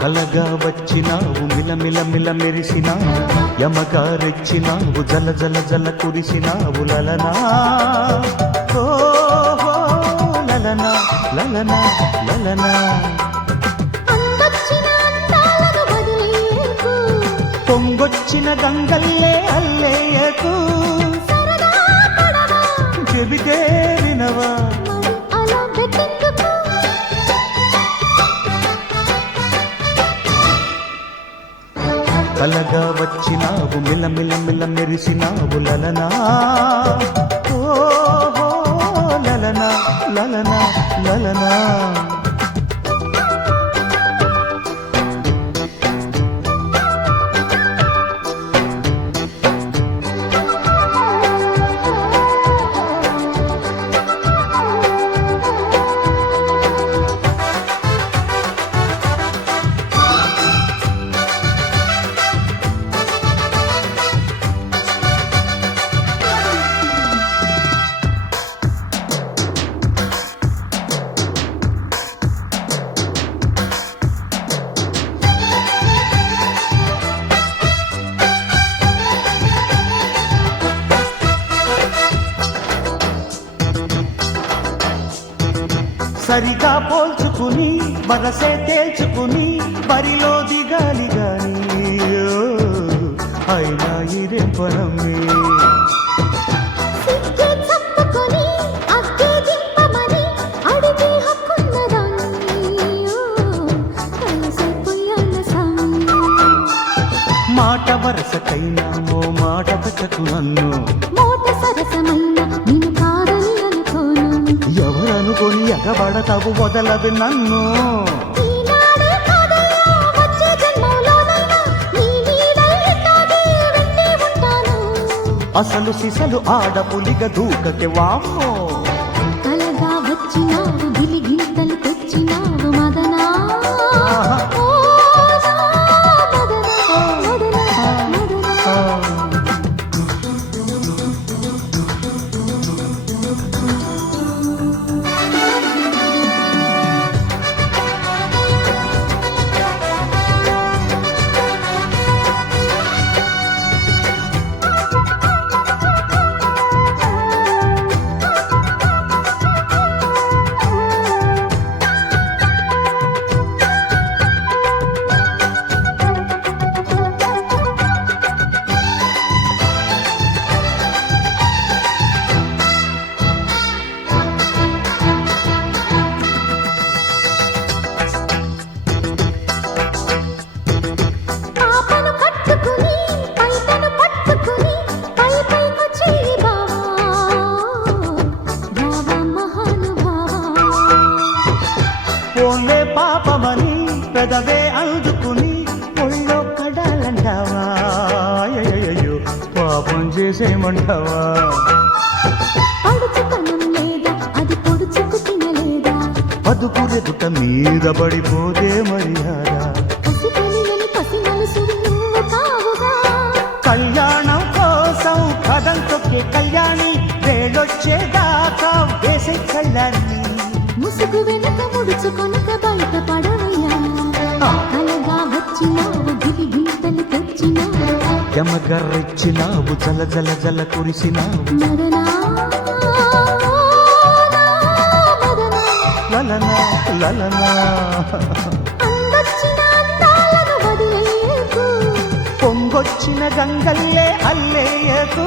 కలగా వచ్చినావు మిలమిల మెరిసినావు యమగా రెచ్చినావు జల జల జల కురిసినావు లలనా ఓహో లలనా లలనా లలనా పొంగొచ్చిన గంగల్లే అల్లేయకు చెబితే వినవా కలగా వచ్చినావు మిలమిల మెరిసినావు లలనా ఓహో లలనా లలనా లలనా సరిగా పోల్చుకుని వరసే తేల్చుకుని బరిలో దిగాలి గాని అయినా ఇదేం పనమ్మే మాట వరసకైనా ఓ మాట పెట్టకు నన్ను ఎవరనుకొని ఎగబడతావు వదలవి నన్ను అసలు సిసలు ఆడపులిగ దూకకే వామ్మో కలగా వచ్చినావు గిలిగింతలు తెచ్చినావు మదనా పోలే పాపమని పెదవే అందుకుని ఒళ్ళో కడాలంటావా అయ్యో పాపం చేసేమంటావా పదుపురెదుట మీద పడిపోతే మర్యాద కళ్యాణం కోసం కథం తొక్కే కళ్యాణి వేళొచ్చేదాకా వేసే కళ్యాణి ముసుగు వెనక ముడుచుకొనక బయట పడవయ్యా కలగా వచ్చినావు గిలిగింతలు తెచ్చినావు యమగర్రెచ్చినావు జల జల జల కురిసినావు మదనా లలనా లలనా అందొచ్చిన అందాలను వదిలేయకు పొంగొచ్చిన గంగల్లే అల్లేయకు